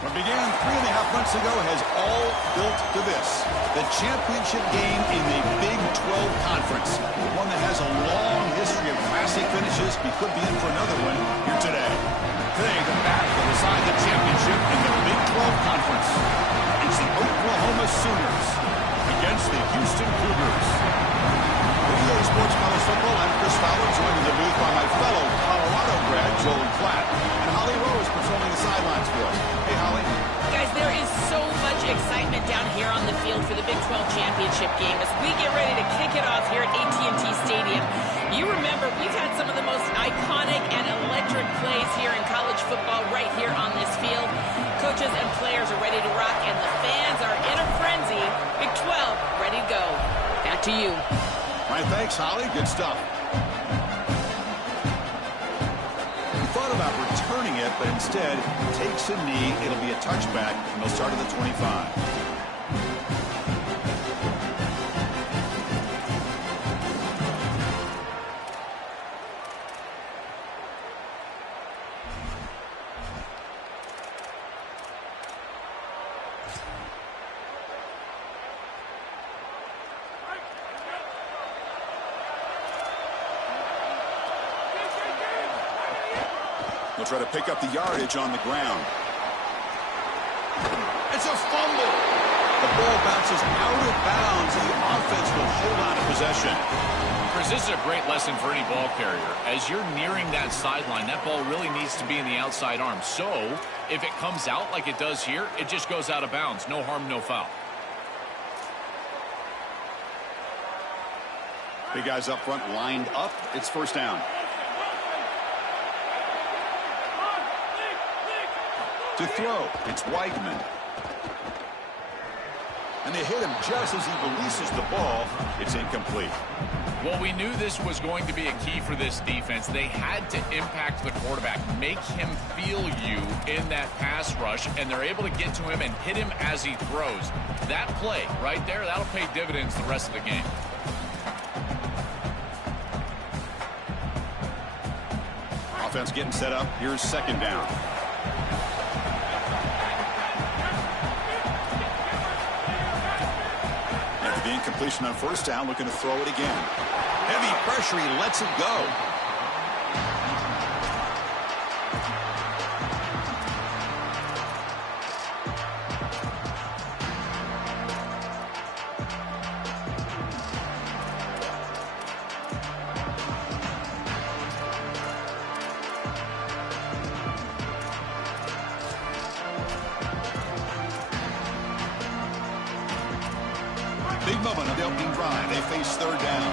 What began 3.5 months ago has all built to this. The championship game in the Big 12 Conference. One that has a long history of classic finishes. We could be in for another one here today. Today, the battle to decide the championship in the Big 12 Conference. It's the Oklahoma Sooners against the Houston Cougars. For EA Sports College Football, I'm Chris Fowler, joined in the booth by my fellow Colorado grad, Joel Klatt. And Holly Rose patrolling the sidelines for us. Hey, Holly. Guys, there is so much excitement down here on the field for the Big 12 championship game as we get ready to kick it off here at AT&T Stadium. You remember, we've had some of the most iconic and electric plays here in college football right here on this field. Coaches and players are ready to rock, and the fans are in a frenzy. Big 12, ready to go. Back to you. All right, thanks, Holly. Good stuff. We thought about returning it, but instead takes a knee. It'll be a touchback, and they'll start at the 25. They'll try to pick up the yardage on the ground. It's a fumble. The ball bounces out of bounds, and the offense will hold on to possession. Chris, this is a great lesson for any ball carrier. As you're nearing that sideline, that ball really needs to be in the outside arm. So, if it comes out like it does here, it just goes out of bounds. No harm, no foul. Big guys up front lined up. It's first down. To throw, it's Weigman. And they hit him just as he releases the ball. It's incomplete. Well, we knew this was going to be a key for this defense. They had to impact the quarterback, make him feel you in that pass rush, and they're able to get to him and hit him as he throws. That play right there, that'll pay dividends the rest of the game. Offense getting set up. Here's second down. The incompletion on first down, looking to throw it again. Heavy pressure, he lets it go. Big moment of the opening drive. They face third down.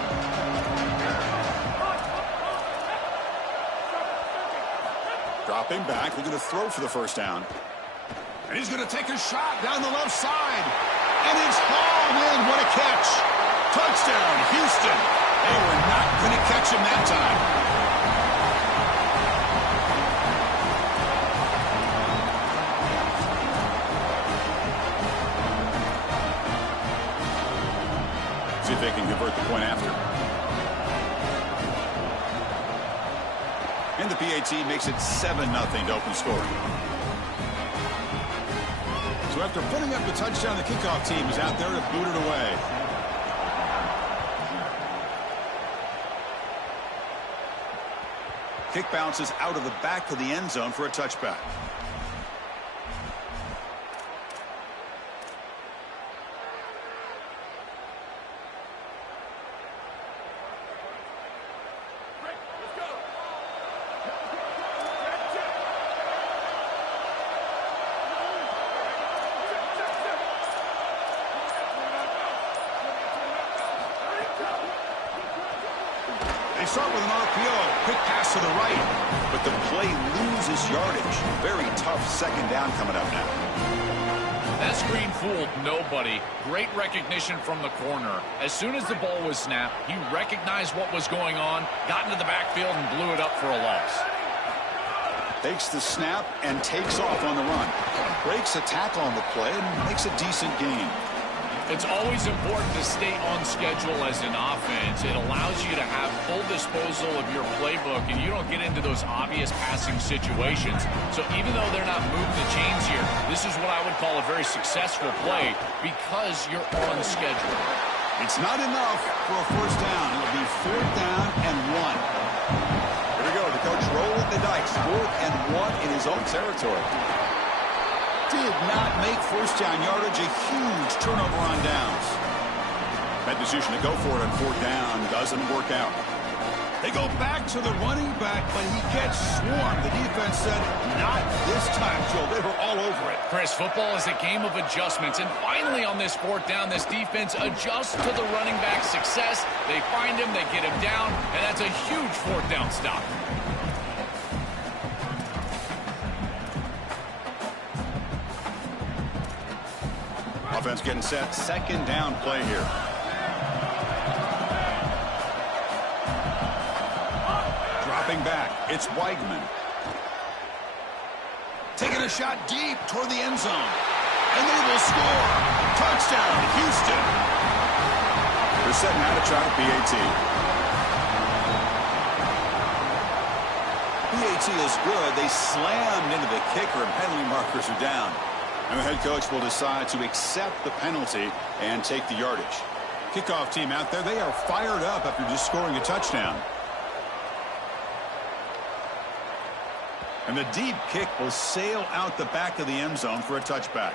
Dropping back, looking to throw for the first down. And he's going to take a shot down the left side. And it's hauled in. What a catch. Touchdown, Houston. They were not going to catch him that time. See if they can convert the point after. And the PAT makes it 7-0 to open scoring. So after putting up the touchdown, the kickoff team is out there to boot it away. Kick bounces out of the back of the end zone for a touchback. Start with an RPO. Quick pass to the right. But the play loses yardage. Very tough second down coming up now. That screen fooled nobody. Great recognition from the corner. As soon as the ball was snapped, he recognized what was going on, got into the backfield, and blew it up for a loss. Takes the snap and takes off on the run. Breaks a tackle on the play and makes a decent gain. It's always important to stay on schedule as an offense. It allows you to have full disposal of your playbook, and you don't get into those obvious passing situations. So even though they're not moving the chains here, this is what I would call a very successful play because you're on schedule. It's not enough for a first down. It'll be 4th down and 1. Here we go. The coach rolling the dice. 4th and 1 in his own territory. Did not make first down yardage. A huge turnover on downs. That decision to go for it on 4th down doesn't work out. They go back to the running back, but he gets swarmed. The defense said, not this time, Joe. They were all over it. Chris, football is a game of adjustments, and finally on this 4th down, this defense adjusts to the running back's success. They find him, they get him down, and that's a huge 4th down stop. Offense getting set. 2nd down play here. Dropping back. It's Weigman. Taking a shot deep toward the end zone. And they will score. Touchdown, Houston. They're setting out to try a PAT. PAT is good. They slammed into the kicker, and penalty markers are down. And the head coach will decide to accept the penalty and take the yardage. Kickoff team out there, they are fired up after just scoring a touchdown. And the deep kick will sail out the back of the end zone for a touchback.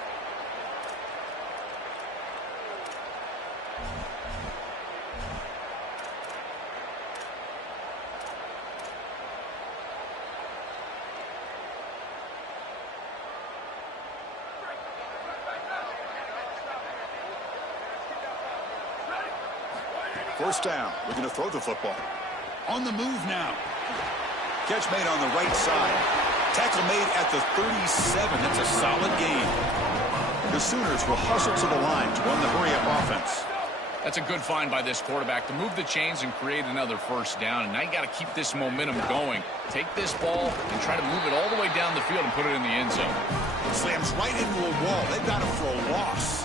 First down, looking to throw the football. On the move now. Catch made on the right side. Tackle made at the 37. That's a solid gain. The Sooners will hustle to the line to run the hurry-up offense. That's a good find by this quarterback to move the chains and create another first down. And now you got to keep this momentum going. Take this ball and try to move it all the way down the field and put it in the end zone. Slams right into a wall. They've got him for a loss.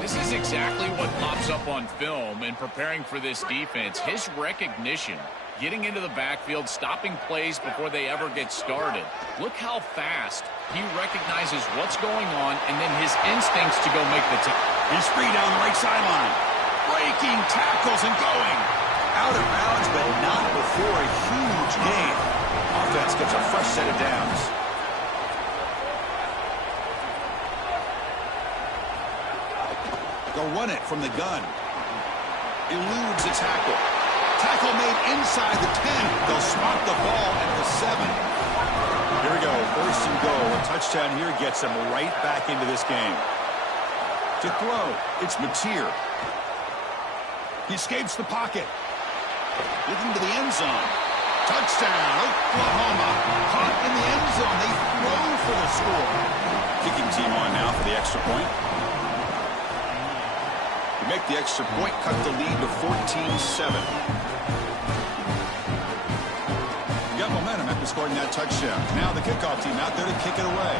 This is exactly what pops up on film in preparing for this defense. His recognition, getting into the backfield, stopping plays before they ever get started. Look how fast he recognizes what's going on and then his instincts to go make the tackle. He's free down the right sideline. Breaking tackles and going. Out of bounds, but not before a huge gain. Offense gets a fresh set of downs. They'll run it from the gun. Eludes a tackle. Tackle made inside the 10. They'll spot the ball at the 7. Here we go. 1st and goal. A touchdown here gets them right back into this game. To throw, it's Mateer. He escapes the pocket. Looking to the end zone. Touchdown, Oklahoma. Caught in the end zone. They throw for the score. Kicking team on now for the extra point. Make the extra point, cut the lead to 14-7. You got momentum after scoring that touchdown. Now the kickoff team out there to kick it away.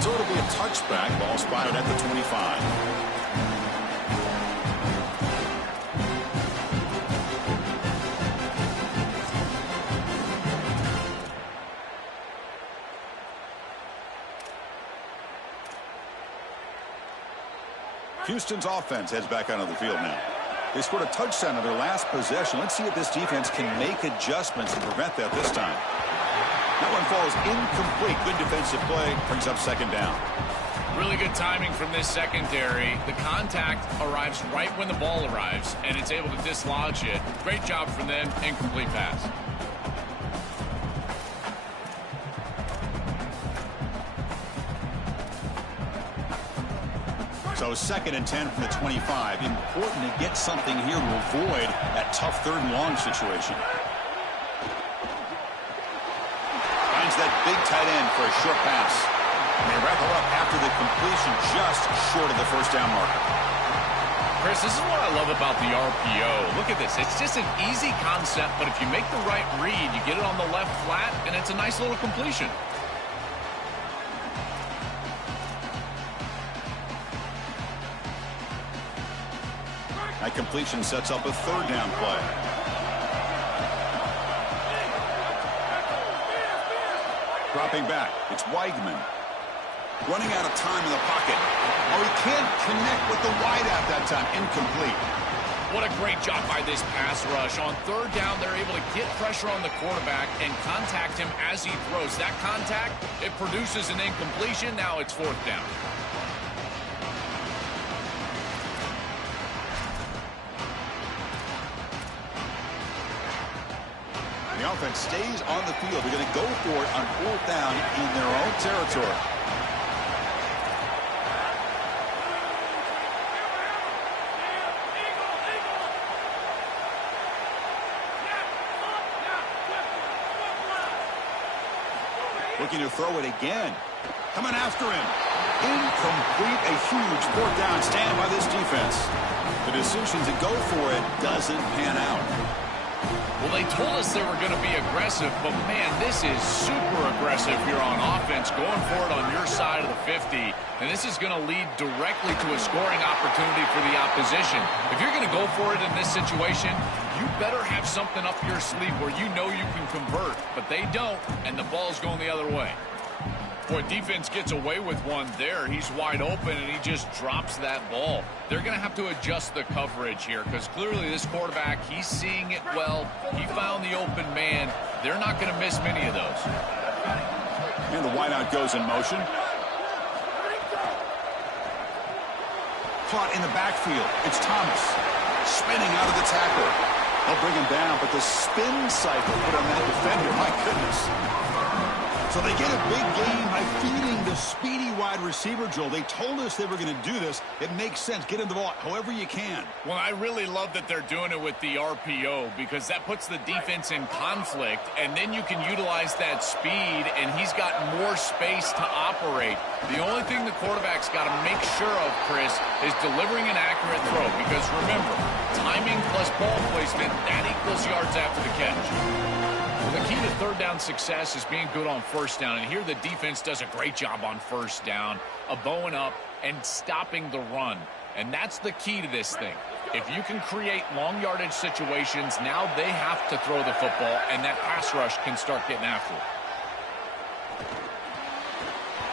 So it'll be a touchback. Ball spotted at the 25. Houston's offense heads back onto the field now. They scored a touchdown on their last possession. Let's see if this defense can make adjustments and prevent that this time. That one falls incomplete. Good defensive play. Brings up 2nd down. Really good timing from this secondary. The contact arrives right when the ball arrives, and it's able to dislodge it. Great job from them. Incomplete pass. So 2nd and 10 from the 25. Important to get something here to avoid that tough 3rd and long situation. Finds that big tight end for a short pass. And they wrap it up after the completion just short of the first down marker. Chris, this is what I love about the RPO. Look at this. It's just an easy concept, but if you make the right read, you get it on the left flat, and it's a nice little completion. That completion sets up a third down play. Dropping back, it's Weigman. Running out of time in the pocket. Oh, he can't connect with the wideout that time. Incomplete. What a great job by this pass rush. On third down, they're able to get pressure on the quarterback and contact him as he throws. That contact, it produces an incompletion. Now it's fourth down. The offense stays on the field. They're going to go for it on fourth down in their own territory. Looking to throw it again. Coming after him. Incomplete. A huge fourth down stand by this defense. The decision to go for it doesn't pan out. Well, they told us they were going to be aggressive, but, man, this is super aggressive here on offense, going for it on your side of the 50. And this is going to lead directly to a scoring opportunity for the opposition. If you're going to go for it in this situation, you better have something up your sleeve where you know you can convert. But they don't, and the ball's going the other way. Boy, defense gets away with one there. He's wide open, and he just drops that ball. They're going to have to adjust the coverage here because clearly this quarterback, he's seeing it well. He found the open man. They're not going to miss many of those. And the wideout goes in motion. Caught in the backfield. It's Thomas. Spinning out of the tackle. They'll bring him down, but the spin cycle put on that defender. My goodness. So they get a big game by feeding the speedy wide receiver drill. They told us they were going to do this. It makes sense. Get him the ball however you can. Well, I really love that they're doing it with the RPO because that puts the defense in conflict, and then you can utilize that speed, and he's got more space to operate. The only thing the quarterback's got to make sure of, Chris, is delivering an accurate throw because, remember, timing plus ball placement, that equals yards after the catch. The key to third down success is being good on first down, and here the defense does a great job on first down, bowing up and stopping the run, and that's the key to this thing. If you can create long yardage situations, now they have to throw the football, and that pass rush can start getting after it.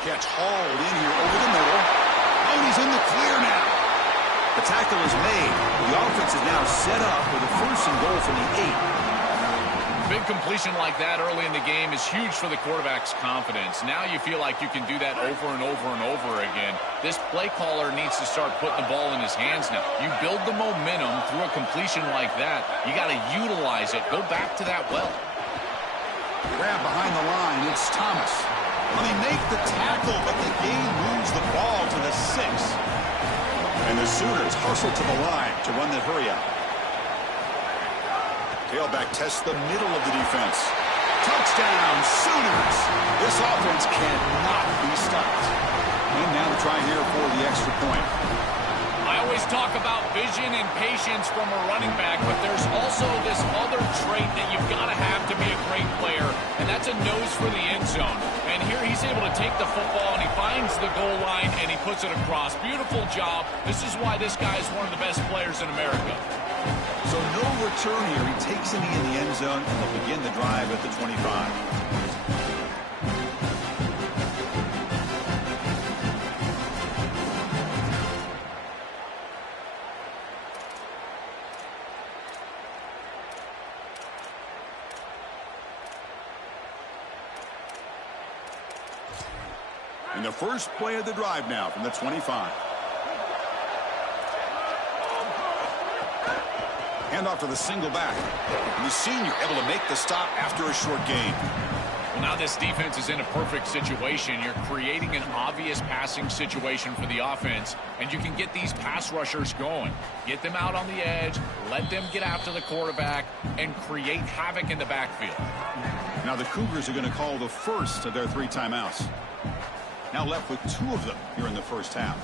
Catch hauled in here over the middle. Oh, he's in the clear now. The tackle is made. The offense is now set up with a first and goal from the 8. Big completion like that early in the game is huge for the quarterback's confidence. Now you feel like you can do that over and over and over again. This play caller needs to start putting the ball in his hands now. You build the momentum through a completion like that. You got to utilize it. Go back to that well. Grab behind the line. It's Thomas. Well, they make the tackle, but the game moves the ball to the 6. And the Sooners hustle to the line to run the hurry up. Tailback tests the middle of the defense. Touchdown, Sooners! This offense cannot be stopped. And now to try here for the extra point. I always talk about vision and patience from a running back, but there's also this other trait that you've got to have to be a great player, and that's a nose for the end zone. And here he's able to take the football, and he finds the goal line, and he puts it across. Beautiful job. This is why this guy is one of the best players in America. So no return here. He takes it in the end zone, and they'll begin the drive at the 25. And the first play of the drive now from the 25. Hand off to the single back. And the senior able to make the stop after a short gain. Well, now this defense is in a perfect situation. You're creating an obvious passing situation for the offense, and you can get these pass rushers going. Get them out on the edge, let them get after the quarterback, and create havoc in the backfield. Now the Cougars are going to call the first of their 3 timeouts. Now left with 2 of them here in the first half.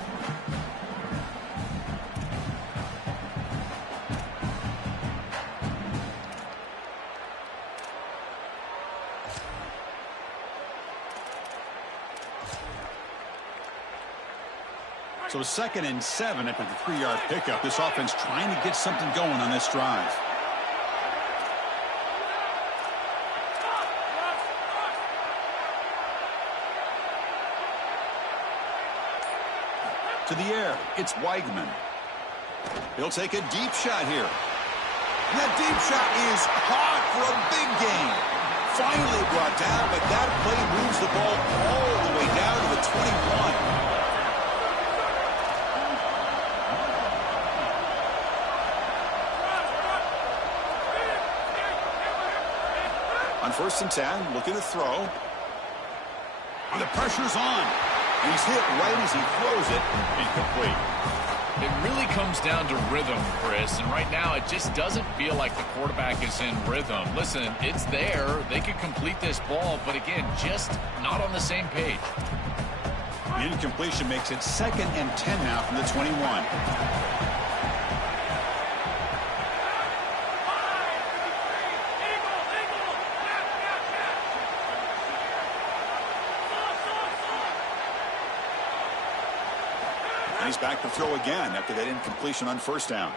So 2nd and 7 after the 3-yard pickup. This offense trying to get something going on this drive. To the air, it's Weigman. He'll take a deep shot here. And that deep shot is caught for a big gain. Finally brought down, but that play moves the ball all the way down to the 21. On 1st and 10, looking to throw. And the pressure's on. And he's hit right as he throws it. Incomplete. It really comes down to rhythm, Chris, and right now it just doesn't feel like the quarterback is in rhythm. Listen, it's there. They could complete this ball, but again, just not on the same page. The incompletion makes it 2nd and 10 now from the 21. He's back to throw again after that incompletion on 1st down.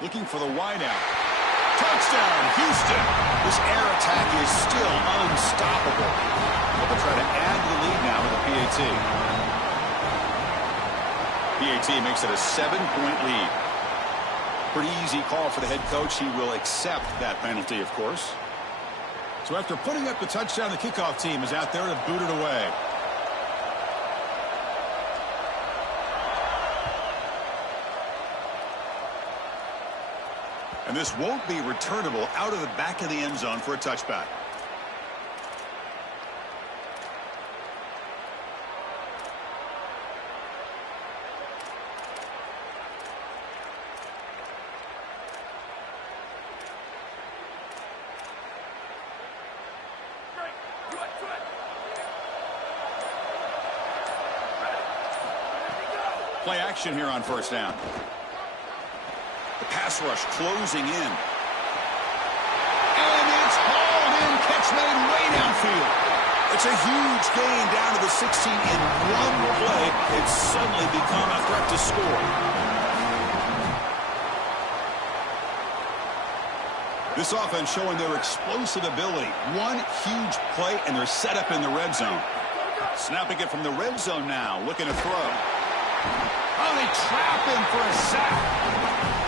Looking for the wideout. Touchdown, Houston. This air attack is still unstoppable. They'll try to add to the lead now with a PAT. PAT makes it a 7-point lead. Pretty easy call for the head coach. He will accept that penalty, of course. So after putting up the touchdown, the kickoff team is out there to boot it away. And this won't be returnable out of the back of the end zone for a touchback. Play action here on 1st down. The pass rush closing in. And it's hauled in. Catch made way downfield. It's a huge gain down to the 16 in one play. It's suddenly become a threat to score. This offense showing their explosive ability. One huge play, and they're set up in the red zone. Snapping it from the red zone now. Looking to throw. Oh, they trap him for a sack.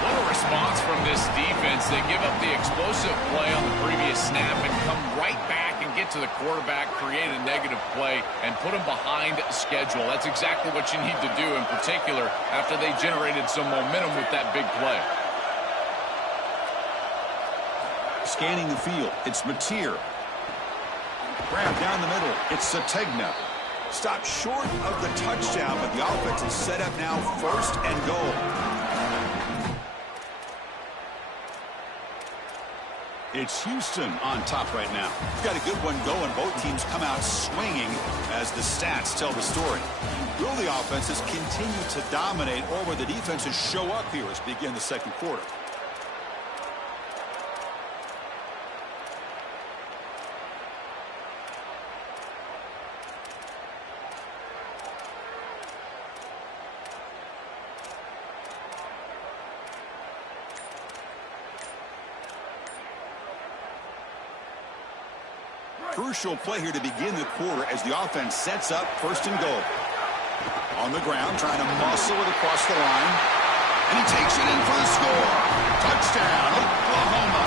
What a response from this defense. They give up the explosive play on the previous snap and come right back and get to the quarterback, create a negative play, and put him behind schedule. That's exactly what you need to do, in particular, after they generated some momentum with that big play. Scanning the field, it's Mateer. Grab down the middle, it's Sategna. Stopped short of the touchdown, but the offense is set up now 1st and goal. It's Houston on top right now. We've got a good one going. Both teams come out swinging as the stats tell the story. Will the offenses continue to dominate, or will the defenses show up here as we begin the 2nd quarter? Crucial play here to begin the quarter as the offense sets up 1st and goal. On the ground, trying to muscle it across the line. And he takes it in for the score. Touchdown, Oklahoma.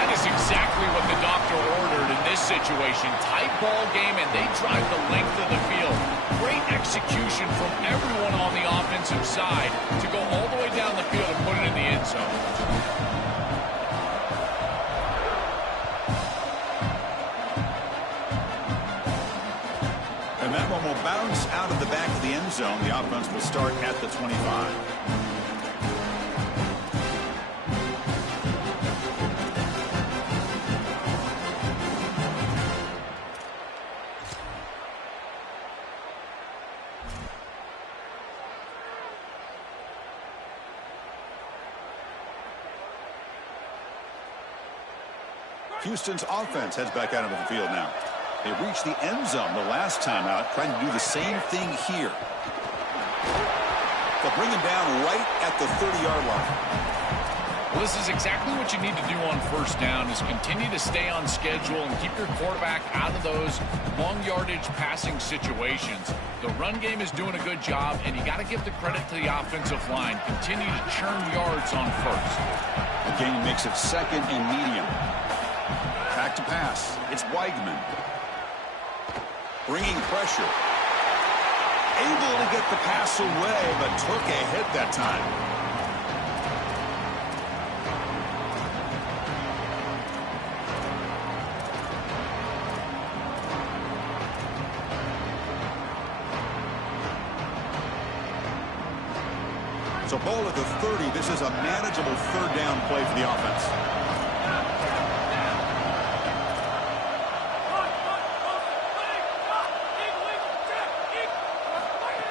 That is exactly what the doctor ordered in this situation. Tight ball game, and they drive the length of the field. Great execution from everyone on the offensive side to go all the way down the field and put it in the end zone. And that one will bounce out of the back of the end zone. The offense will start at the 25. Houston's offense heads back out into the field now. They reached the end zone the last time out, trying to do the same thing here. They'll bring him down right at the 30-yard line. Well, this is exactly what you need to do on first down, is continue to stay on schedule and keep your quarterback out of those long yardage passing situations. The run game is doing a good job, and you got to give the credit to the offensive line. Continue to churn yards on first. Again, he makes it second and medium. Back to pass. It's Weigman. Bringing pressure. Able to get the pass away, but took a hit that time. So ball at the 30. This is a manageable third down play for the offense.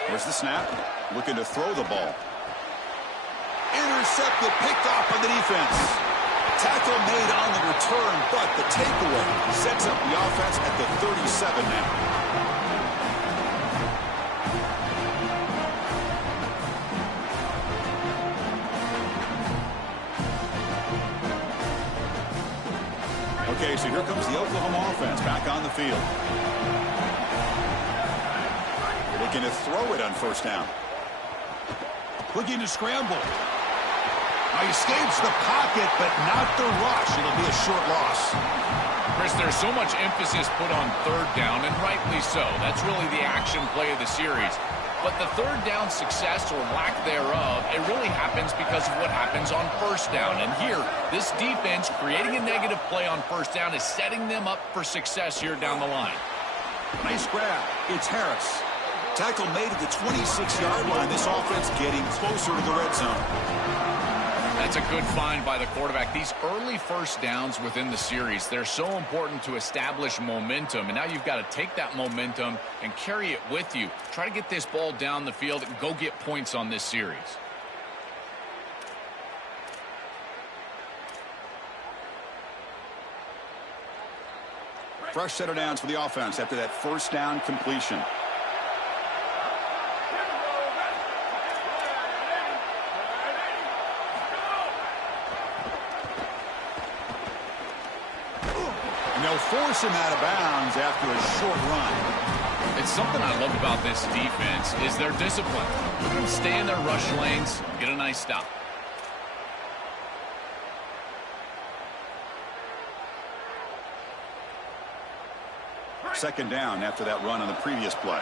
Here's the snap. Looking to throw the ball. Intercepted, picked off by the defense. Tackle made on the return, but the takeaway sets up the offense at the 37 now. Okay, so here comes the Oklahoma offense back on the field. Looking to throw it on first down. Looking to scramble. Now he escapes the pocket, but not the rush. It'll be a short loss. Chris, there's so much emphasis put on third down, and rightly so. That's really the action play of the series. But the third down success or lack thereof, it really happens because of what happens on first down. And here, this defense creating a negative play on first down is setting them up for success here down the line. Nice grab. It's Harris. Tackle made at the 26-yard line. This offense getting closer to the red zone. That's a good find by the quarterback. These early first downs within the series, they're so important to establish momentum. And now you've got to take that momentum and carry it with you. Try to get this ball down the field and go get points on this series. Fresh set of downs for the offense after that first down completion. Force him out of bounds after a short run. It's something I love about this defense is their discipline. They're going to stay in their rush lanes, get a nice stop. Second down after that run on the previous play.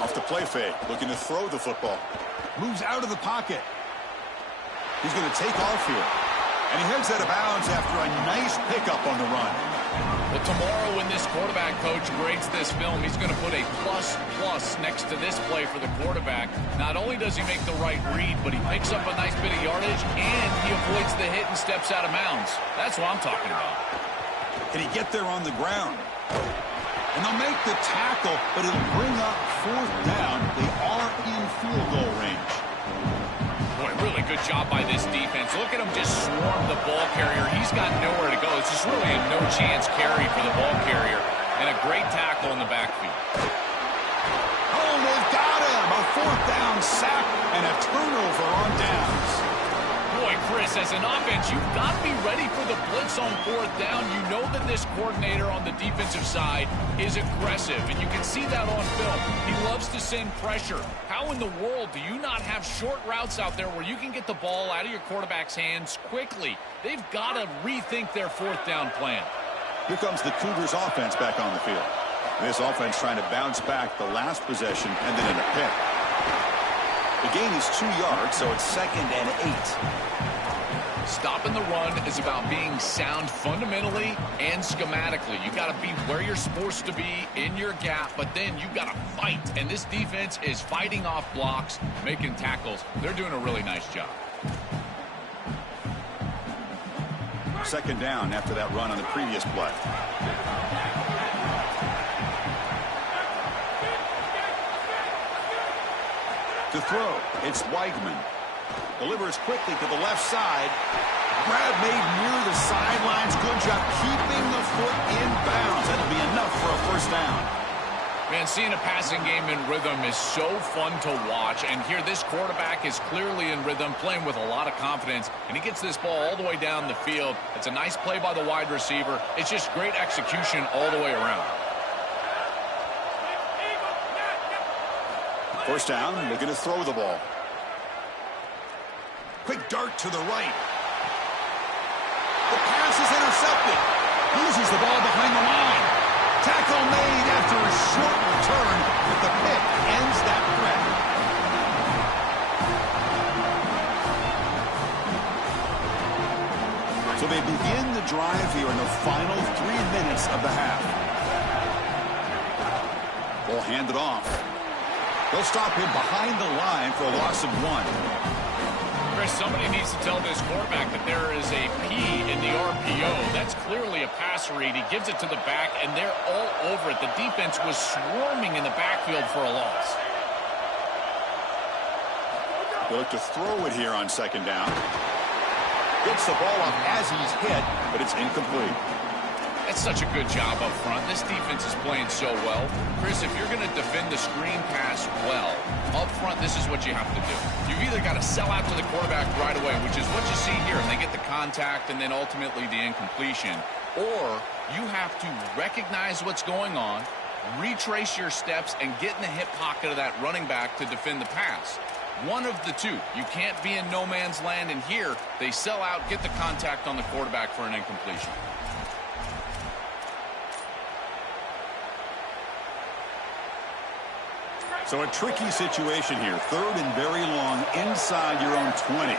Off the play fake, looking to throw the football. Moves out of the pocket. He's going to take off here. And he heads out of bounds after a nice pickup on the run. Well, tomorrow when this quarterback coach grades this film, he's going to put a plus next to this play for the quarterback. Not only does he make the right read, but he picks up a nice bit of yardage, and he avoids the hit and steps out of bounds. That's what I'm talking about. Can he get there on the ground? And they'll make the tackle, but it'll bring up fourth down. They are in field goal range. Boy, really good job by this defense. Look at him just swarm the ball carrier. He's got nowhere to go. It's just really a no-chance carry for the ball carrier. And a great tackle in the backfield. Oh, they've got him. A fourth down sack and a turnover on downs. Boy, Chris, as an offense, you've got to be ready for the blitz on fourth down. You know that this coordinator on the defensive side is aggressive, and you can see that on film. He loves to send pressure. How in the world do you not have short routes out there where you can get the ball out of your quarterback's hands quickly? They've got to rethink their fourth down plan. Here comes the Cougars offense back on the field. This offense trying to bounce back the last possession and then in a pick. The gain is 2 yards, so it's 2nd and 8. Stopping the run is about being sound fundamentally and schematically. You got to be where you're supposed to be in your gap, but then you got to fight. And this defense is fighting off blocks, making tackles. They're doing a really nice job. Second down after that run on the previous play. To throw, it's Weigman. Delivers quickly to the left side. Grab made near the sidelines. Good job keeping the foot in bounds. That'll be enough for a first down. Man, seeing a passing game in rhythm is so fun to watch. And here, this quarterback is clearly in rhythm, playing with a lot of confidence. And he gets this ball all the way down the field. It's a nice play by the wide receiver. It's just great execution all the way around. First down, looking to throw the ball. Quick dart to the right. The pass is intercepted. Loses the ball behind the line. Tackle made after a short return, but the pick ends that threat. So they begin the drive here in the final 3 minutes of the half. Ball handed off. They'll stop him behind the line for a loss of 1. Chris, somebody needs to tell this quarterback that there is a P in the RPO. That's clearly a pass read. He gives it to the back, and they're all over it. The defense was swarming in the backfield for a loss. They look to throw it here on second down. Gets the ball up as he's hit, but it's incomplete. That's such a good job up front. This defense is playing so well. Chris, if you're going to defend the screen pass well, up front, this is what you have to do. You've either got to sell out to the quarterback right away, which is what you see here, and they get the contact and then ultimately the incompletion, or you have to recognize what's going on, retrace your steps, and get in the hip pocket of that running back to defend the pass. One of the two. You can't be in no man's land, and here they sell out, get the contact on the quarterback for an incompletion. So a tricky situation here. Third and very long inside your own 20.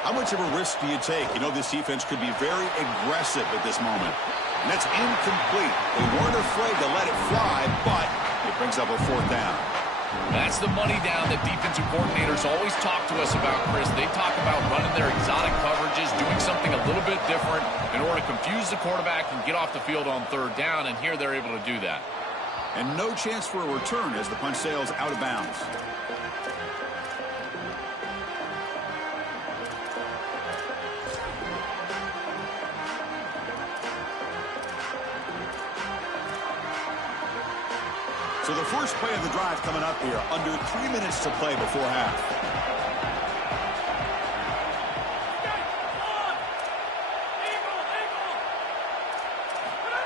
How much of a risk do you take? You know, this defense could be very aggressive at this moment. And that's incomplete. They weren't afraid to let it fly, but it brings up a fourth down. That's the money down that defensive coordinators always talk to us about, Chris. They talk about running their exotic coverages, doing something a little bit different in order to confuse the quarterback and get off the field on third down, and here they're able to do that. And no chance for a return as the punt sails out of bounds. So the first play of the drive coming up here. Under 3 minutes to play before half.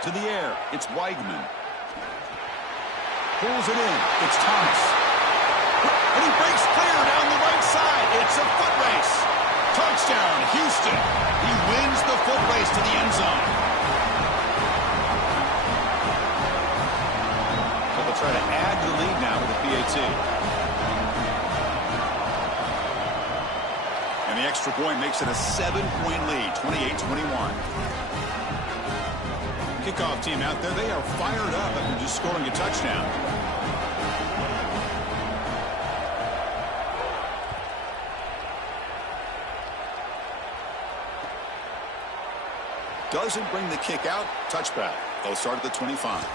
To the air, it's Weigman. Pulls it in. It's Thomas. And he breaks clear down the right side. It's a foot race. Touchdown, Houston. He wins the foot race to the end zone. So they'll try to add to the lead now with the PAT. And the extra point makes it a 7-point lead, 28-21. Kickoff team out there, they are fired up after just scoring a touchdown. Doesn't bring the kick out. Touchback. They'll start at the 25.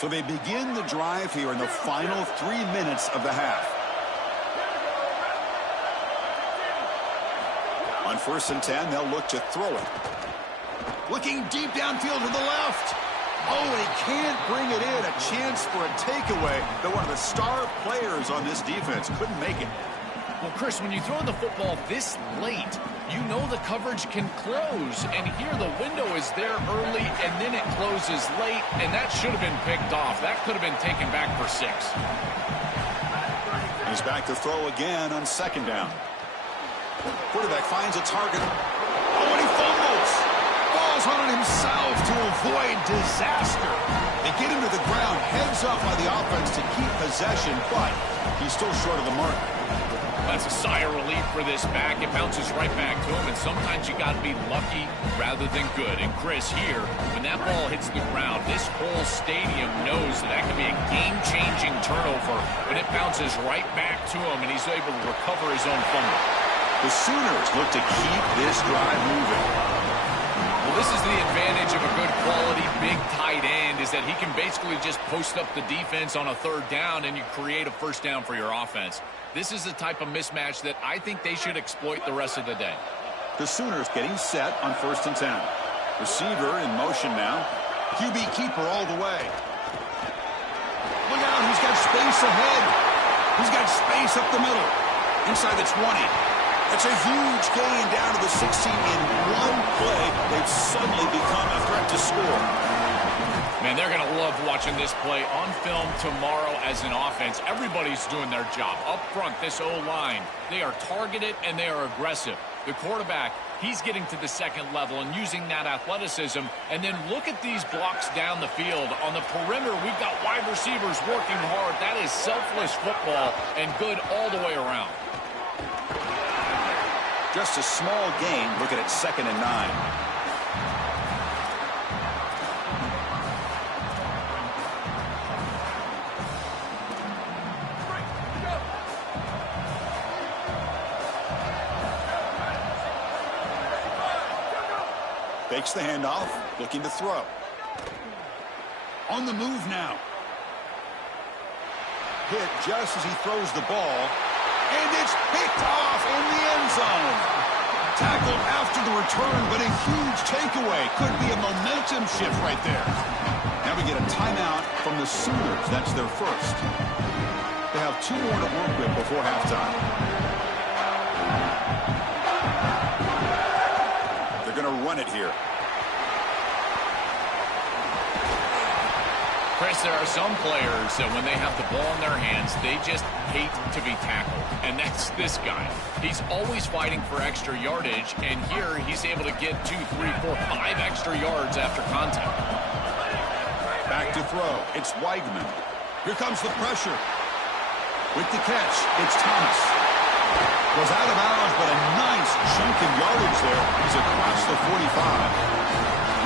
So they begin the drive here in the final 3 minutes of the half. On 1st and 10, they'll look to throw it. Looking deep downfield to the left. Oh, and he can't bring it in. A chance for a takeaway. But one of the star players on this defense couldn't make it. Well, Chris, when you throw the football this late, you know the coverage can close. And here the window is there early, and then it closes late, and that should have been picked off. That could have been taken back for 6. He's back to throw again on second down. Quarterback finds a target. Oh, and he fumbles. Falls on it himself to avoid disaster. They get him to the ground, heads up by the offense to keep possession, but he's still short of the mark. That's a sigh of relief for this back. It bounces right back to him, and sometimes you got to be lucky rather than good. And Chris, here, when that ball hits the ground, this whole stadium knows that can be a game-changing turnover when it bounces right back to him, and he's able to recover his own fumble. The Sooners look to keep this drive moving. Well, This is the advantage of a good quality big tight end, is that he can basically just post up the defense on a third down and you create a first down for your offense. This is the type of mismatch that I think they should exploit the rest of the day. The Sooners getting set on 1st and 10. Receiver in motion now. QB keeper all the way. Look out, he's got space ahead. He's got space up the middle. Inside the 20. That's a huge gain down to the 16 in one play. They've suddenly become a threat to score. Man, they're going to love watching this play on film tomorrow as an offense. Everybody's doing their job. Up front, this O-line, they are targeted and they are aggressive. The quarterback, he's getting to the second level and using that athleticism. And then look at these blocks down the field. On the perimeter, we've got wide receivers working hard. That is selfless football and good all the way around. Just a small gain. Looking at 2nd and 9. Fakes the handoff, looking to throw. On the move now. Hit just as he throws the ball. And it's picked off in the end zone. Tackled after the return, but a huge takeaway. Could be a momentum shift right there. Now we get a timeout from the Sooners. That's their first. They have 2 more to work with before halftime. They're going to run it here. Chris, there are some players that when they have the ball in their hands, they just hate to be tackled. And that's this guy. He's always fighting for extra yardage, and here he's able to get 2, 3, 4, 5 extra yards after contact. Back to throw. It's Weigman. Here comes the pressure. With the catch, it's Thomas. Goes out of bounds, but a nice chunk of yardage there. He's across the 45.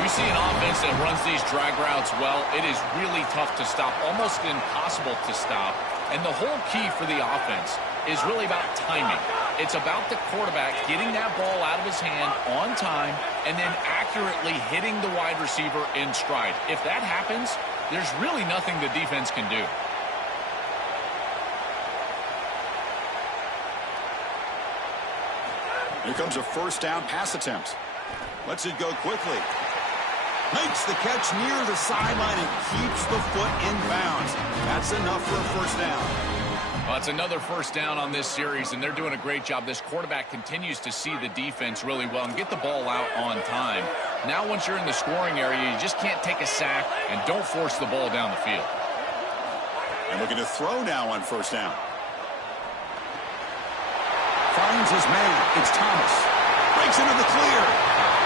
We see an offense that runs these drag routes well. It is really tough to stop, almost impossible to stop. And the whole key for the offense is really about timing. It's about the quarterback getting that ball out of his hand on time and then accurately hitting the wide receiver in stride. If that happens, there's really nothing the defense can do. Here comes a first down pass attempt. Lets it go quickly. Makes the catch near the sideline and keeps the foot in bounds. That's enough for a first down. Well, it's another first down on this series, and they're doing a great job. This quarterback continues to see the defense really well and get the ball out on time. Now, once you're in the scoring area, you just can't take a sack and don't force the ball down the field. And looking to throw now on first down. Finds his man. It's Thomas. Breaks into the clear.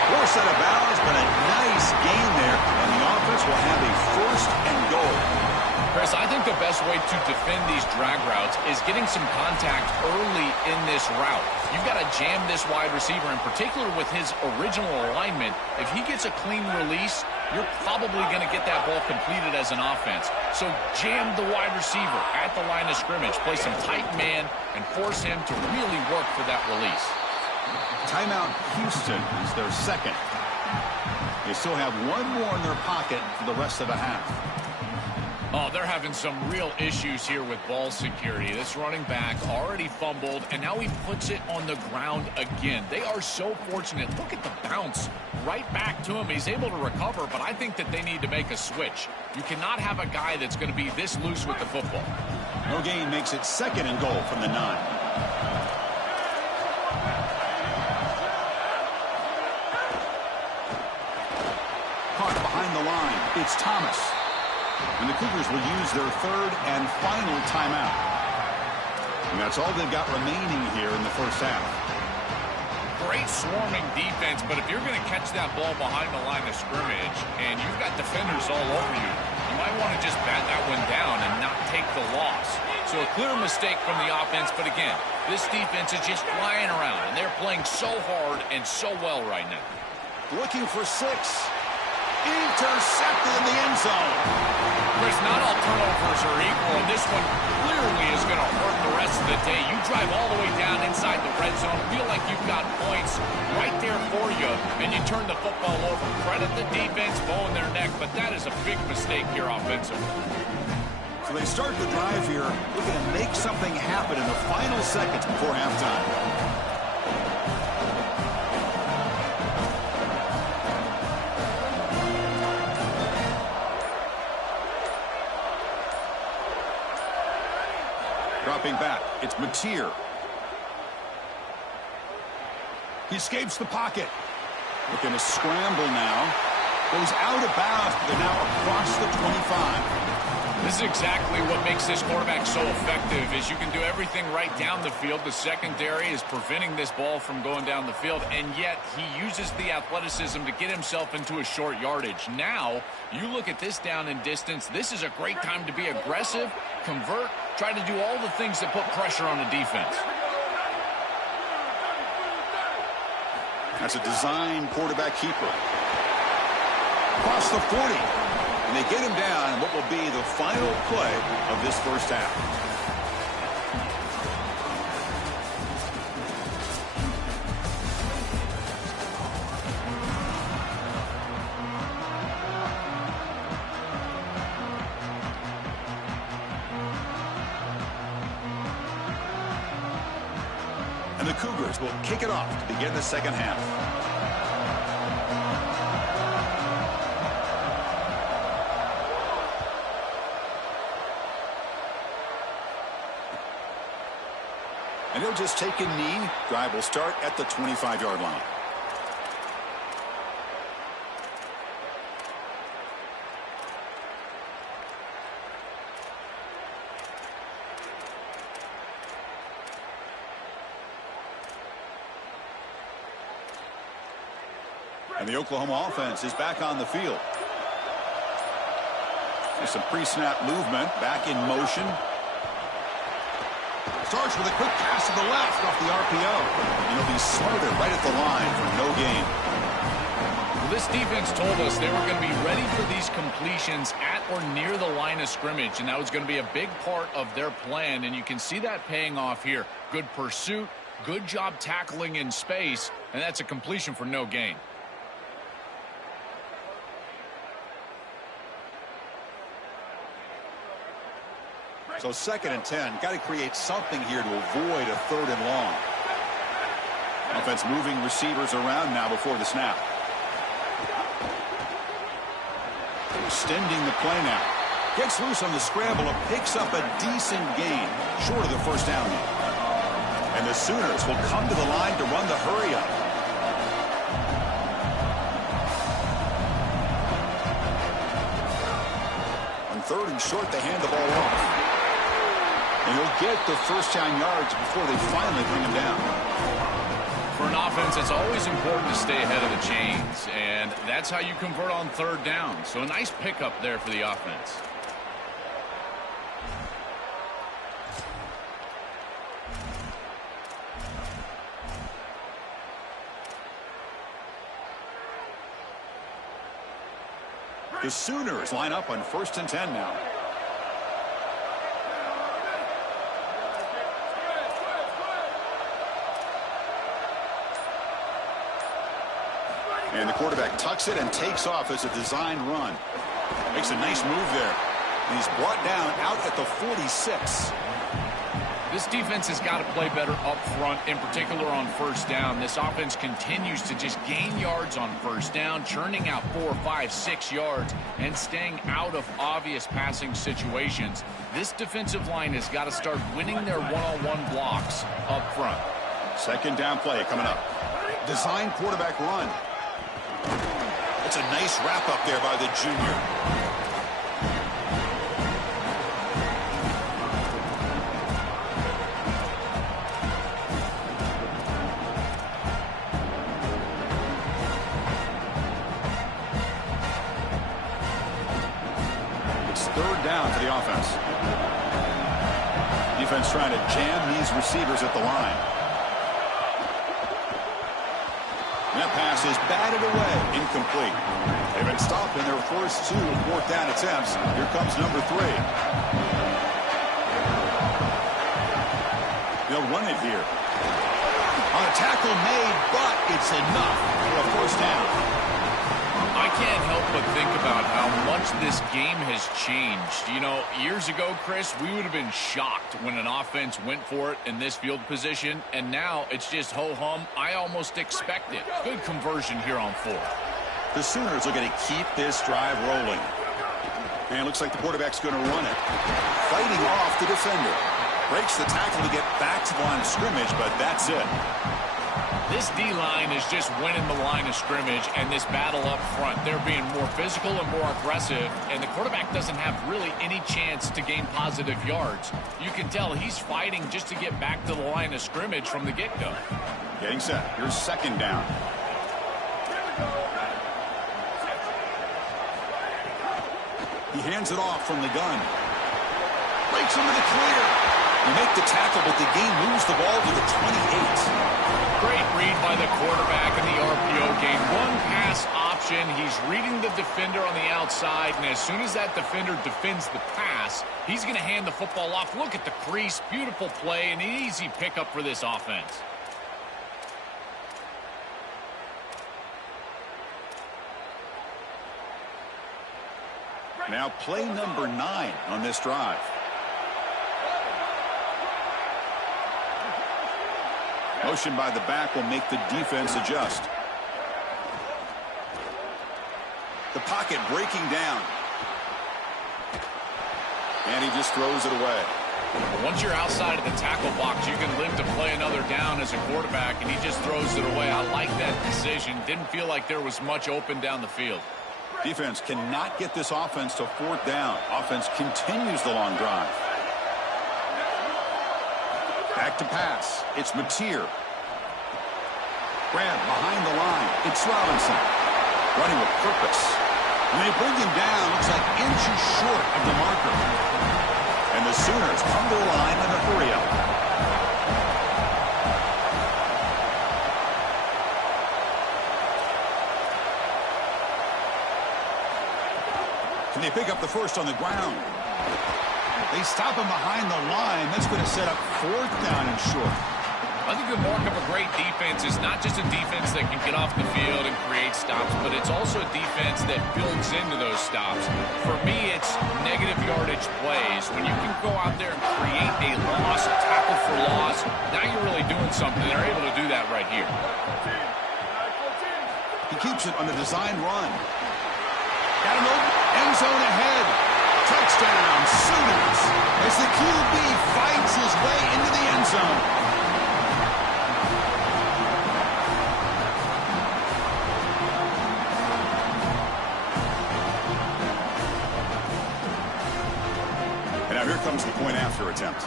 Force out of bounds, but a nice gain there, and the offense will have a first and goal. Chris, I think the best way to defend these drag routes is getting some contact early in this route. You've got to jam this wide receiver, in particular with his original alignment. If he gets a clean release, you're probably going to get that ball completed as an offense. So jam the wide receiver at the line of scrimmage, play some tight man, and force him to really work for that release. Timeout Houston is their second. They still have 1 more in their pocket for the rest of the half. Oh, they're having some real issues here with ball security. This running back already fumbled, and now he puts it on the ground again. They are so fortunate. Look at the bounce right back to him. He's able to recover, but I think that they need to make a switch. You cannot have a guy that's going to be this loose with the football. No gain makes it 2nd and goal from the 9. Caught behind the line. It's Thomas. And the Cougars will use their 3rd and final timeout. And that's all they've got remaining here in the first half. Great swarming defense, but if you're going to catch that ball behind the line of scrimmage and you've got defenders all over you, you might want to just bat that one down and not take the loss. So a clear mistake from the offense, but again, this defense is just flying around, and they're playing so hard and so well right now. Looking for 6. Intercepted in the end zone. Chris, not all turnovers are equal, and this one clearly is going to hurt the rest of the day. You drive all the way down inside the red zone, feel like you've got points right there for you, and you turn the football over. Credit the defense, bowing their neck, but that is a big mistake here offensively. So they start the drive here, looking to make something happen in the final seconds before halftime. Dropping back, it's Mateer. He escapes the pocket. Looking to scramble now. Goes out of bounds, but they're now across the 25. This is exactly what makes this quarterback so effective, is you can do everything right down the field. The secondary is preventing this ball from going down the field, and yet he uses the athleticism to get himself into a short yardage. Now, you look at this down and distance, this is a great time to be aggressive, convert, try to do all the things that put pressure on the defense. That's a design quarterback keeper. Across the 40. And they get him down in what will be the final play of this first half. And the Cougars will kick it off to begin the second half. And he'll just take a knee. Drive will start at the 25-yard line. And the Oklahoma offense is back on the field. There's some pre-snap movement, back in motion. Starts with a quick pass to the left off the RPO. And he'll be smothered right at the line for no gain. Well, this defense told us they were going to be ready for these completions at or near the line of scrimmage, and that was going to be a big part of their plan, and you can see that paying off here. Good pursuit, good job tackling in space, and that's a completion for no gain. So 2nd and 10. Got to create something here to avoid a 3rd and long. Offense moving receivers around now before the snap. Extending the play now. Gets loose on the scramble and picks up a decent gain, short of the first down. And the Sooners will come to the line to run the hurry up. On 3rd and short, they hand the ball off. And he'll get the first down yards before they finally bring him down. For an offense, it's always important to stay ahead of the chains, and that's how you convert on 3rd down. So a nice pickup there for the offense. The Sooners line up on 1st and 10 now. And the quarterback tucks it and takes off as a design run. Makes a nice move there. And he's brought down out at the 46. This defense has got to play better up front, in particular on 1st down. This offense continues to just gain yards on 1st down, churning out 4, 5, 6 yards, and staying out of obvious passing situations. This defensive line has got to start winning their one-on-one blocks up front. 2nd down play coming up. Design quarterback run. It's a nice wrap up there by the junior. It's 3rd down for the offense. Defense trying to jam these receivers at the line. That pass is batted away. Incomplete. They've been stopped in their first 2 fourth down attempts. Here comes number 3. They'll run it here. On a tackle made, but it's enough for a first down. I can't help but think about how much this game has changed. You know, years ago, Chris, we would have been shocked when an offense went for it in this field position, and now it's just ho-hum. I almost expect it. Good conversion here on 4th. The Sooners are going to keep this drive rolling. And it looks like the quarterback's going to run it. Fighting off the defender. Breaks the tackle to get back to the line of scrimmage, but that's it. This D-line is just winning the line of scrimmage, and this battle up front, they're being more physical and more aggressive, and the quarterback doesn't have really any chance to gain positive yards. You can tell he's fighting just to get back to the line of scrimmage from the get-go. Getting set. Here's second down. He hands it off from the gun. Breaks into the clear. You make the tackle, but the game moves the ball to the 28. Great read by the quarterback in the RPO game. One pass option. He's reading the defender on the outside, and as soon as that defender defends the pass, he's going to hand the football off. Look at the crease. Beautiful play, and an easy pickup for this offense. Now play number 9 on this drive. Motion by the back will make the defense adjust. The pocket breaking down. And he just throws it away. Once you're outside of the tackle box, you can live to play another down as a quarterback, and he just throws it away. I like that decision. Didn't feel like there was much open down the field. Defense cannot get this offense to 4th down. Offense continues the long drive. Back to pass. It's Mateer. Grab behind the line. It's Robinson. Running with purpose. And they bring him down. Looks like inches short of the marker. And the Sooners come to the line in a hurry-up. Can they pick up the first on the ground? They stop him behind the line. That's going to set up 4th down and short. I think the mark of a great defense is not just a defense that can get off the field and create stops, but it's also a defense that builds into those stops. For me, it's negative yardage plays. When you can go out there and create a loss, a tackle for loss, now you're really doing something. They're able to do that right here. He keeps it on a design run. Got him open. End zone ahead. Touchdown, Sooners, as the QB fights his way into the end zone. And now here comes the point after attempt.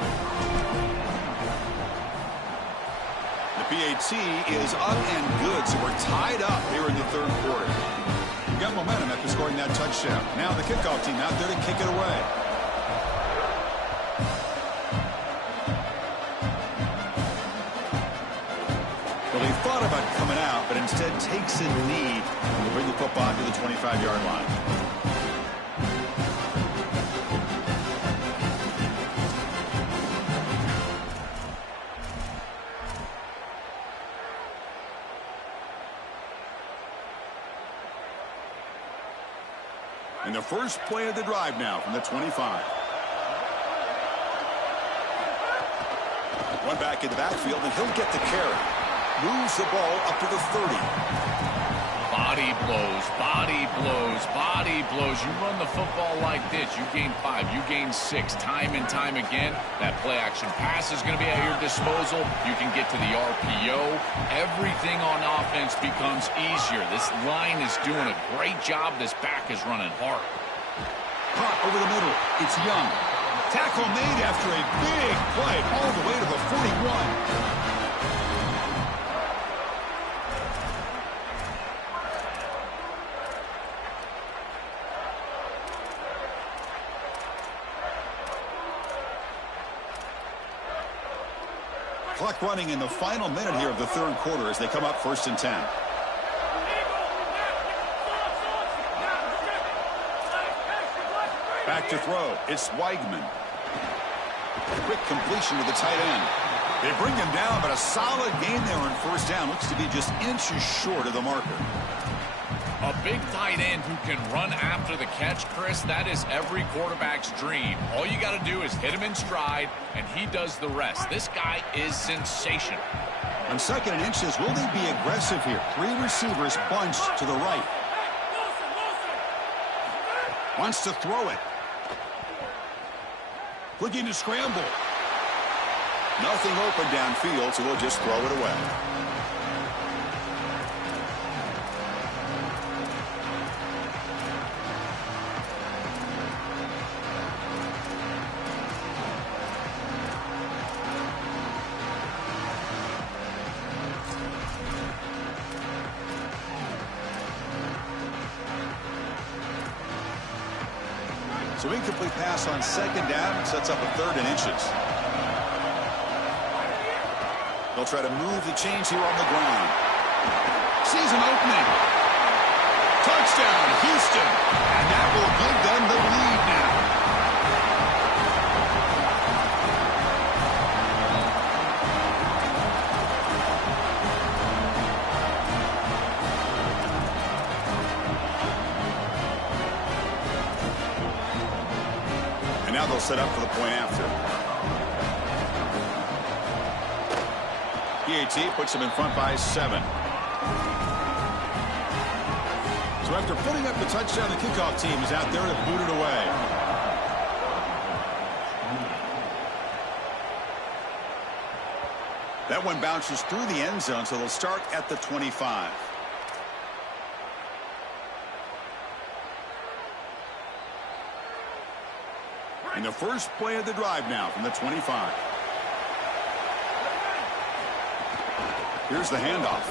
The PAT is up and good, so we're tied up here in the 3rd quarter. Got momentum after scoring that touchdown. Now the kickoff team out there to kick it away. Well, he thought about coming out, but instead takes a lead to bring the football to the 25-yard line. And the first play of the drive now from the 25. One back in the backfield, and he'll get the carry. Moves the ball up to the 30. Body blows, body blows, body blows. You run the football like this, you gain 5, you gain 6, time and time again. That play action pass is going to be at your disposal. You can get to the RPO. Everything on offense becomes easier. This line is doing a great job. This back is running hard. Caught over the middle. It's Young. Tackle made after a big play all the way to the 41. Clock running in the final minute here of the 3rd quarter as they come up 1st and 10. Back to throw. It's Weigman. Quick completion to the tight end. They bring him down, but a solid gain there on first down. Looks to be just inches short of the marker. A big tight end who can run after the catch, Chris, that is every quarterback's dream. All you got to do is hit him in stride, and he does the rest. This guy is sensational. On 2nd and inches, will they be aggressive here? 3 receivers bunched to the right. Wants to throw it. Looking to scramble. Nothing open downfield, so they'll just throw it away. So incomplete pass on 2nd down sets up a 3rd and inches. They'll try to move the chains here on the ground. Sees an opening. Touchdown, Houston. And that will give them the lead now. And now they'll set up for the point after. PAT puts them in front by 7. So after putting up the touchdown, the kickoff team is out there to boot it away. That one bounces through the end zone, so they'll start at the 25. And the first play of the drive now from the 25. Here's the handoff.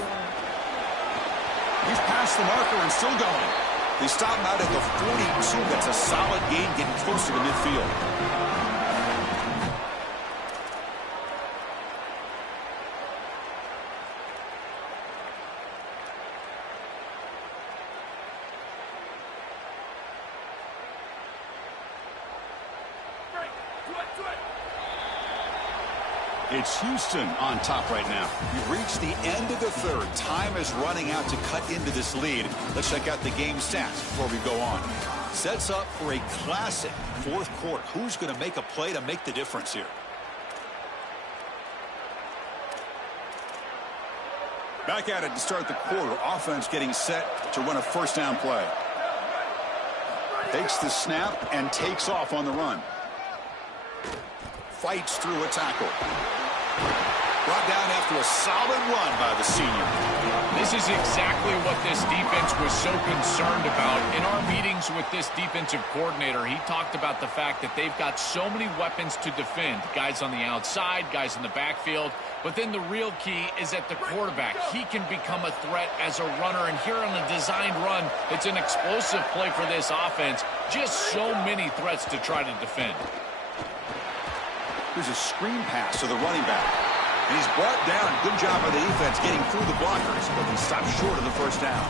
He's past the marker and still going. They stop him out at the 42. That's a solid gain, getting closer to midfield. It's Houston on top right now. We've reached the end of the 3rd. Time is running out to cut into this lead. Let's check out the game stats before we go on. Sets up for a classic 4th quarter. Who's going to make a play to make the difference here? Back at it to start the quarter. Offense getting set to run a first down play. Takes the snap and takes off on the run. Fights through a tackle. Brought down after a solid run by the senior. This is exactly what this defense was so concerned about. In our meetings with this defensive coordinator, he talked about the fact that they've got so many weapons to defend. Guys on the outside, guys in the backfield. But then the real key is at the quarterback. He can become a threat as a runner. And here on a designed run, it's an explosive play for this offense. Just so many threats to try to defend. Here's a screen pass to the running back. And he's brought down. Good job by the defense getting through the blockers, but he stopped short of the first down.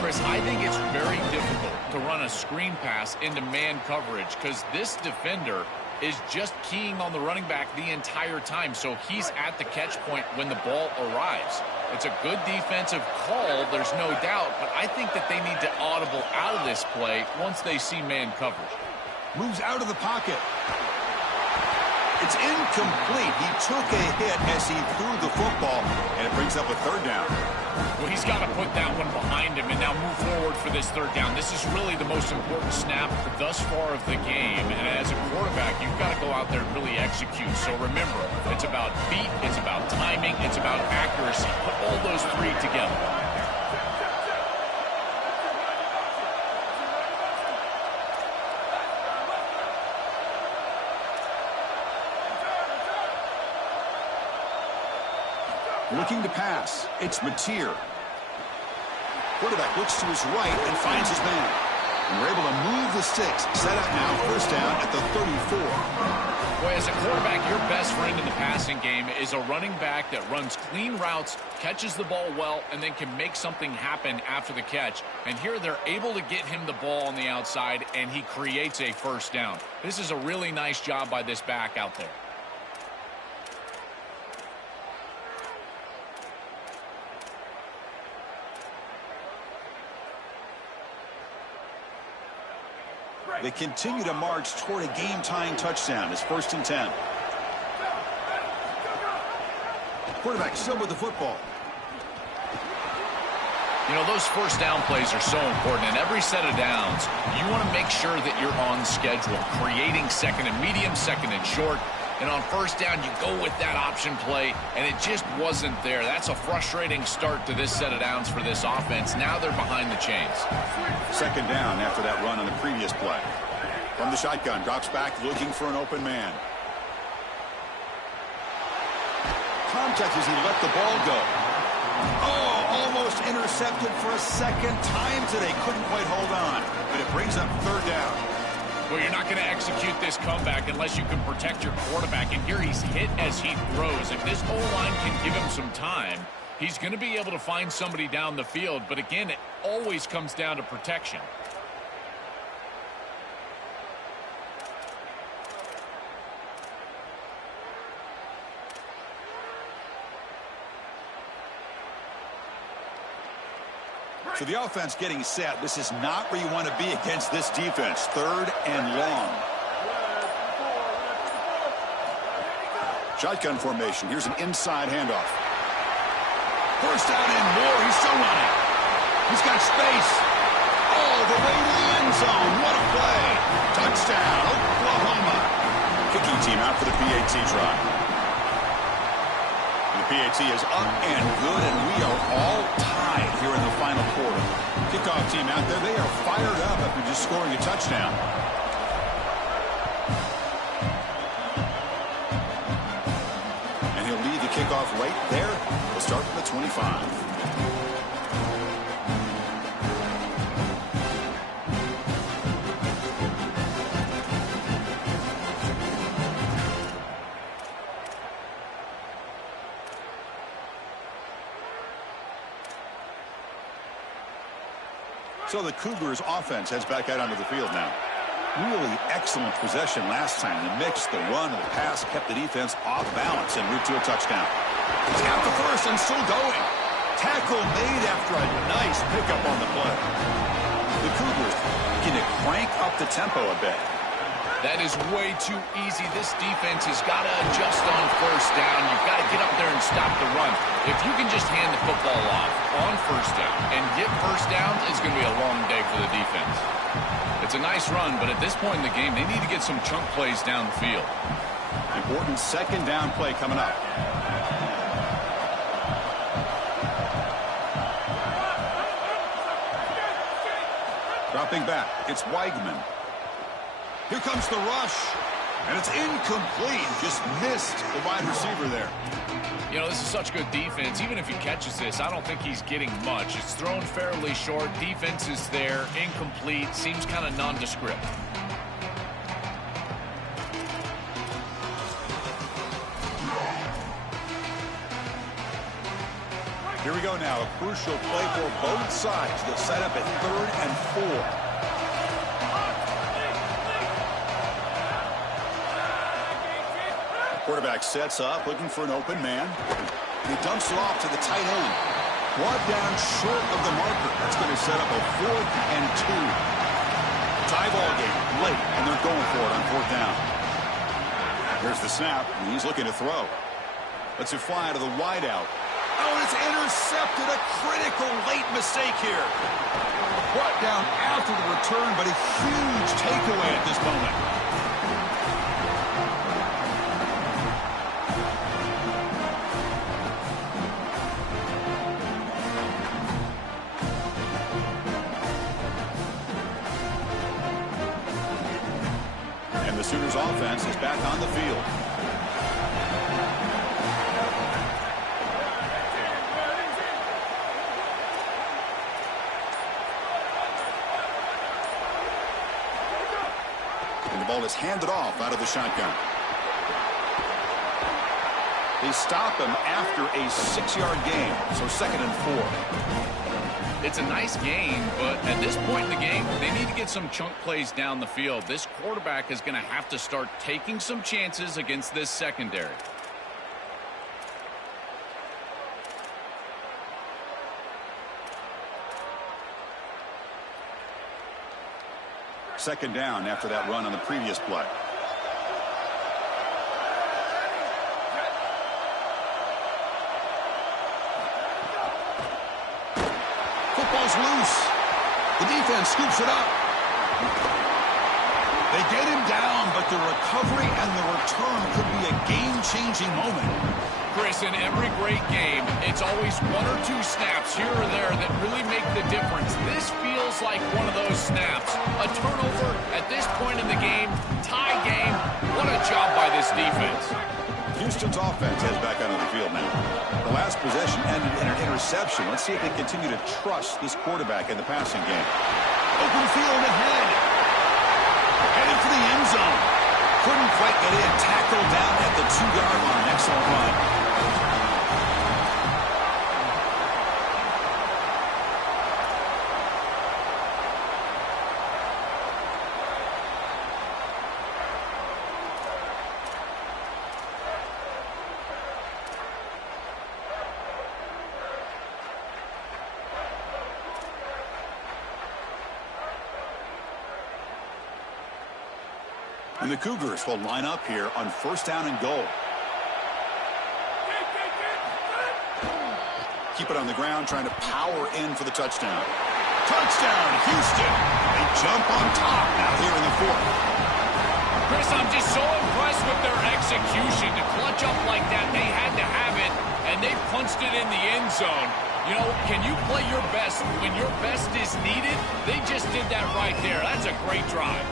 Chris, I think it's very difficult to run a screen pass into man coverage because this defender is just keying on the running back the entire time. So he's at the catch point when the ball arrives. It's a good defensive call, there's no doubt, but I think that they need to audible out of this play once they see man coverage. Moves out of the pocket. It's incomplete. He took a hit as he threw the football, and it brings up a 3rd down. Well, he's got to put that one behind him and now move forward for this 3rd down. This is really the most important snap thus far of the game. And as a quarterback, you've got to go out there and really execute. So remember, it's about feet, it's about timing, it's about accuracy. Put all those 3 together. Looking to pass. It's Mateer. Quarterback looks to his right and finds his man. And we're able to move the sticks. Set up now, first down at the 34. Boy, as a quarterback, your best friend in the passing game is a running back that runs clean routes, catches the ball well, and then can make something happen after the catch. And here they're able to get him the ball on the outside, and he creates a first down. This is a really nice job by this back out there. They continue to march toward a game-tying touchdown. It's 1st and 10. Quarterback still with the football. You know, those first down plays are so important. In every set of downs, you want to make sure that you're on schedule, creating second and medium, second and short. And on first down, you go with that option play, and it just wasn't there. That's a frustrating start to this set of downs for this offense. Now they're behind the chains. 2nd down after that run on the previous play. From the shotgun, drops back looking for an open man. Contact as he let the ball go. Oh, almost intercepted for a second time today. Couldn't quite hold on, but it brings up 3rd down. Well, you're not going to execute this comeback unless you can protect your quarterback. And here he's hit as he throws. If this O-line can give him some time, he's going to be able to find somebody down the field. But again, it always comes down to protection. So the offense getting set. This is not where you want to be against this defense. 3rd and long. Shotgun formation. Here's an inside handoff. First down and more. He's still running. He's got space. All the way to the end zone. What a play. Touchdown, Oklahoma. Kicking team out for the PAT try. The PAT is up and good, and we are all tied here in the final quarter. Kickoff team out there, they are fired up after just scoring a touchdown. And he'll lead the kickoff right there. We'll start from the 25. So the Cougars offense heads back out onto the field now. Really excellent possession last time. The mix, the run, the pass kept the defense off balance en route to a touchdown. He's got the first and still going. Tackle made after a nice pickup on the play. The Cougars begin to crank up the tempo a bit. That is way too easy. This defense has got to adjust on first down. You've got to get up there and stop the run. If you can just hand the football off on first down and get first down, it's going to be a long day for the defense. It's a nice run, but at this point in the game, they need to get some chunk plays down the field. Important 2nd down play coming up. Dropping back, it's Weigman. Here comes the rush, and it's incomplete. Just missed the wide receiver there. You know, this is such good defense. Even if he catches this, I don't think he's getting much. It's thrown fairly short. Defense is there. Incomplete. Seems kind of nondescript. Here we go now. A crucial play for both sides. They'll set up at 3rd and 4. Quarterback sets up, looking for an open man. He dumps it off to the tight end. Brought down short of the marker. That's going to set up a 4th and 2. Tie ball game late, and they're going for it on 4th down. Here's the snap, and he's looking to throw. Lets it fly to the wideout. Oh, and it's intercepted. A critical late mistake here. Brought down after the return, but a huge takeaway at this moment. The Sooners offense is back on the field. ball is handed off out of the shotgun. They stop him after a 6-yard gain, so 2nd and 4. It's a nice game, but at this point in the game, they need to get some chunk plays down the field. This quarterback is going to have to start taking some chances against this secondary. Second down after that run on the previous play. Football's loose. The defense scoops it up. They get him down, but the recovery and the return could be a game-changing moment. Chris, in every great game, it's always 1 or 2 snaps here or there that really make the difference. This feels like one of those snaps. A turnover at this point in the game, tie game. What a job by this defense. Houston's offense heads back out on the field now. The last possession ended in an interception. Let's see if they continue to trust this quarterback in the passing game. Open field ahead. Headed for the end zone. Couldn't quite get in. Tackled down at the 2-yard line. Excellent run. And the Cougars will line up here on 1st down and goal. Keep it on the ground, trying to power in for the touchdown. Touchdown, Houston. They jump on top now here in the 4th. Chris, I'm just so impressed with their execution. To clutch up like that, they had to have it, and they punched it in the end zone. You know, can you play your best when your best is needed? They just did that right there. That's a great drive.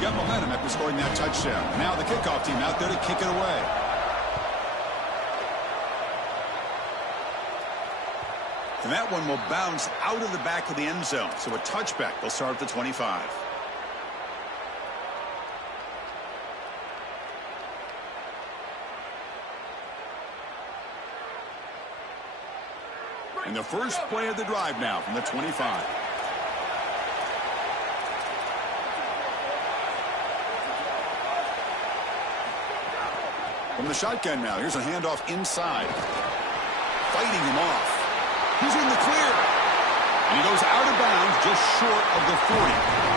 Got momentum after scoring that touchdown. Now the kickoff team out there to kick it away. And that one will bounce out of the back of the end zone. So a touchback. They'll start at the 25. And the first play of the drive now from the 25. From the shotgun now, here's a handoff inside. Fighting him off. He's in the clear. And he goes out of bounds just short of the 40.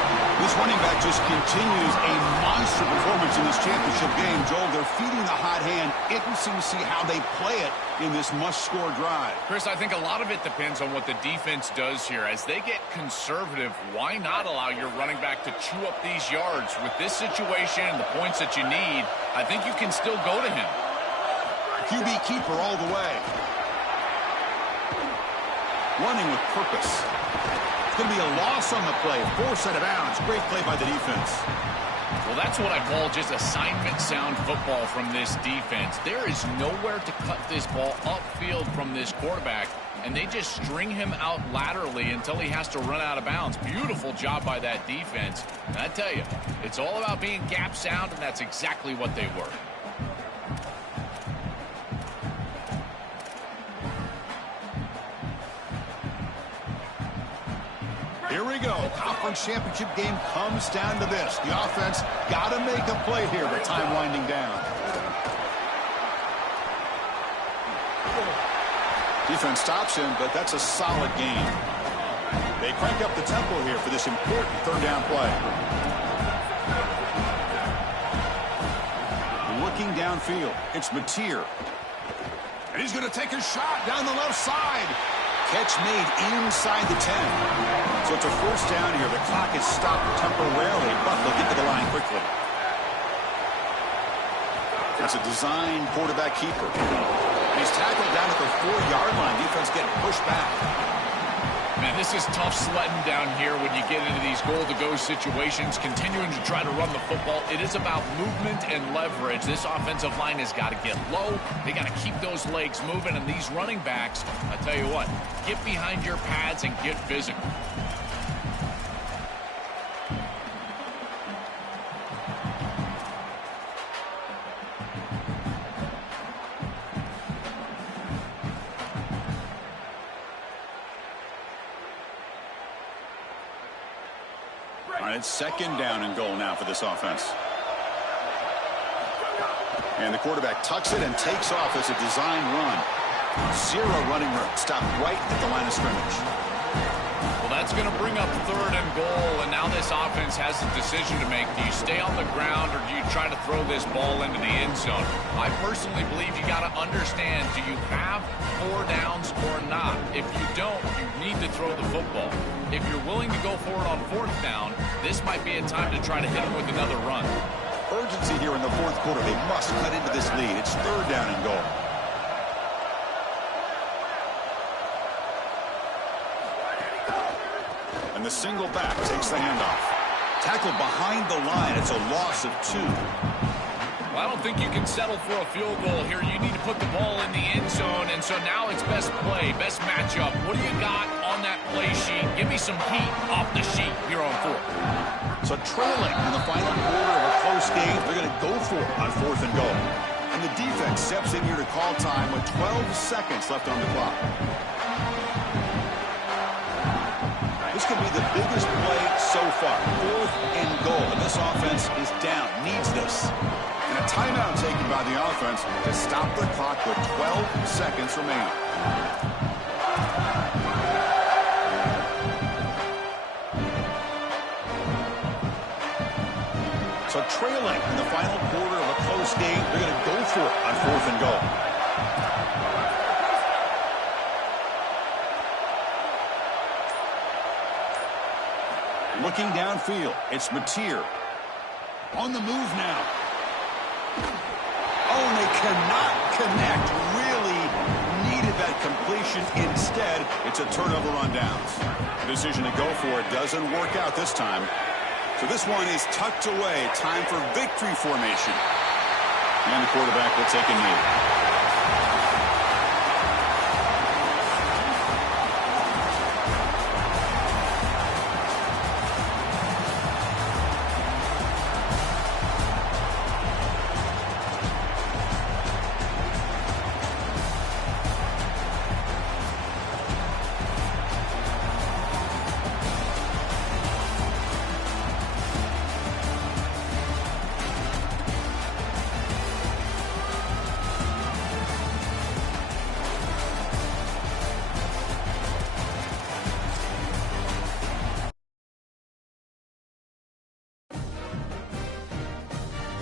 This running back just continues a monster performance in this championship game. Joel, they're feeding the hot hand. Interesting to see how they play it in this must-score drive. Chris, I think a lot of it depends on what the defense does here. As they get conservative, why not allow your running back to chew up these yards? With this situation and the points that you need, I think you can still go to him. QB keeper all the way. Running with purpose. It's going to be a loss on the play. Force out of bounds. Great play by the defense. Well, that's what I call just assignment sound football from this defense. There is nowhere to cut this ball upfield from this quarterback, and they just string him out laterally until he has to run out of bounds. Beautiful job by that defense. And I tell you, it's all about being gap sound, and that's exactly what they were. Here we go. Conference championship game comes down to this. The offense got to make a play here, but time winding down. Defense stops him, but that's a solid game. They crank up the tempo here for this important 3rd down play. Looking downfield, it's Mateer. And he's going to take a shot down the left side. Catch made inside the 10. So it's a 1st down here. The clock is stopped temporarily, but they'll get to the line quickly. That's a design quarterback keeper. And he's tackled down at the 4-yard line. Defense getting pushed back. Man, this is tough sledding down here when you get into these goal-to-go situations, continuing to try to run the football. It is about movement and leverage. This offensive line has got to get low. They got to keep those legs moving, and these running backs, I tell you what, get behind your pads and get physical. it's second down and goal now for this offense. And the quarterback tucks it and takes off as a design run. Zero running room. Stopped right at the line of scrimmage. Well, that's going to bring up third and goal, and now this offense has a decision to make. Do you stay on the ground or do you try to throw this ball into the end zone? I personally believe you got to understand, do you have 4 downs or not? If you don't, you need to throw the football. If you're willing to go for it on 4th down, this might be a time to try to hit him with another run. Urgency here in the 4th quarter. They must cut into this lead. It's third down and goal. And the single back takes the handoff. Tackled behind the line. It's a loss of 2. Well, I don't think you can settle for a field goal here. You need to put the ball in the end zone, and so now it's best play, best matchup. What do you got on that play sheet? Give me some heat off the sheet here on 4th. So trailing in the final quarter of a close game, they're going to go for it on 4th and goal. And the defense steps in here to call time with 12 seconds left on the clock. This could be the biggest play so far. 4th and goal. And this offense is down. Needs this. And a timeout taken by the offense to stop the clock with 12 seconds remaining. So trailing in the final quarter of a close game, they're going to go for it on 4th and goal. Looking downfield, it's Mateer. On the move now. Oh, and they cannot connect. Really needed that completion. Instead, it's a turnover on downs. The decision to go for it doesn't work out this time. So this one is tucked away. Time for victory formation. And the quarterback will take a knee.